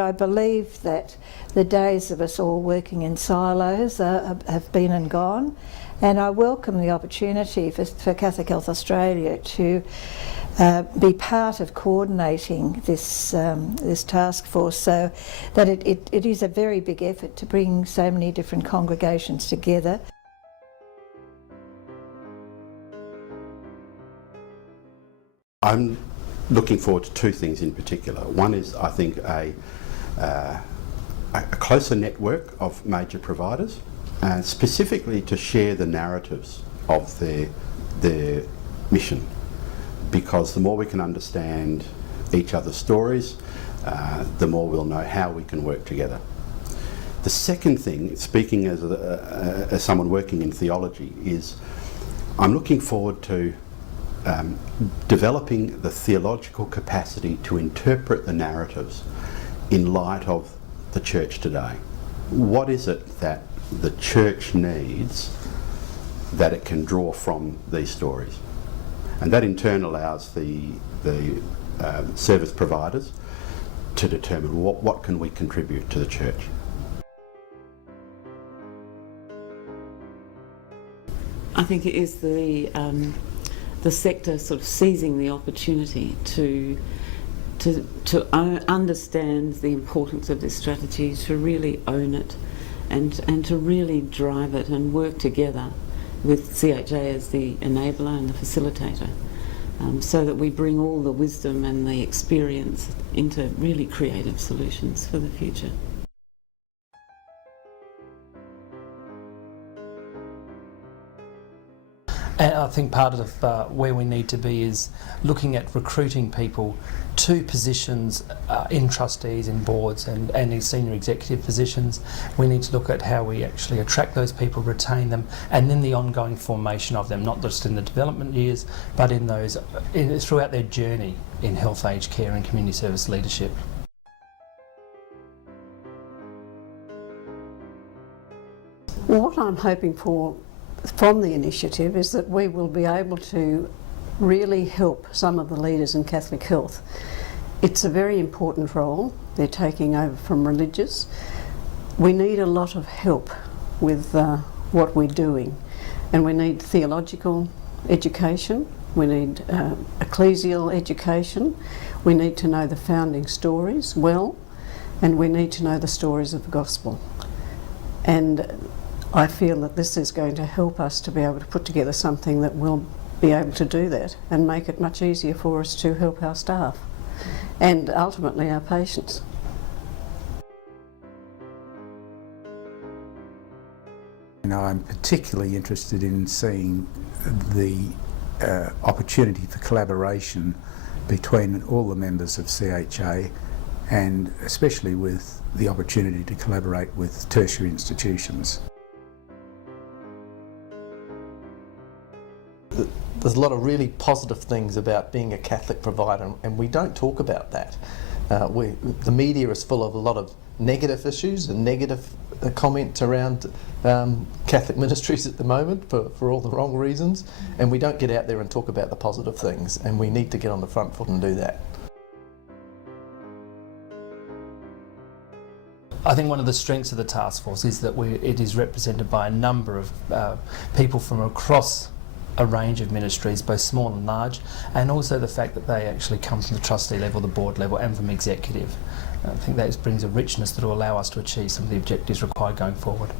I believe that the days of us all working in silos have been and gone, and I welcome the opportunity for Catholic Health Australia to be part of coordinating this task force, so that it is a very big effort to bring so many different congregations together. I'm looking forward to two things in particular. One is, I think, a closer network of major providers, and specifically to share the narratives of their mission, because the more we can understand each other's stories, the more we'll know how we can work together. The second thing, speaking as someone working in theology, is I'm looking forward to developing the theological capacity to interpret the narratives in light of the church today. What is it that the church needs that it can draw from these stories? And that in turn allows the service providers to determine what can we contribute to the church. I think it is the sector sort of seizing the opportunity to understand the importance of this strategy, to really own it and to really drive it and work together with CHA as the enabler and the facilitator, so that we bring all the wisdom and the experience into really creative solutions for the future. And I think part of where we need to be is looking at recruiting people to positions in trustees, in boards and in senior executive positions. We need to look at how we actually attract those people, retain them, and then the ongoing formation of them, not just in the development years, but in those throughout their journey in health, aged care and community service leadership. What I'm hoping for from the initiative is that we will be able to really help some of the leaders in Catholic Health. It's a very important role. They're taking over from religious. We need a lot of help with what we're doing, and we need theological education, we need ecclesial education, we need to know the founding stories well, and we need to know the stories of the gospel. And I feel that this is going to help us to be able to put together something that will be able to do that and make it much easier for us to help our staff and ultimately our patients. I'm particularly interested in seeing the opportunity for collaboration between all the members of CHA, and especially with the opportunity to collaborate with tertiary institutions. There's a lot of really positive things about being a Catholic provider, and we don't talk about that. The media is full of a lot of negative issues and negative comments around Catholic ministries at the moment for all the wrong reasons, and we don't get out there and talk about the positive things, and we need to get on the front foot and do that. I think one of the strengths of the task force is that it is represented by a number of people from across a range of ministries, both small and large, and also the fact that they actually come from the trustee level, the board level, and from executive. I think that brings a richness that will allow us to achieve some of the objectives required going forward.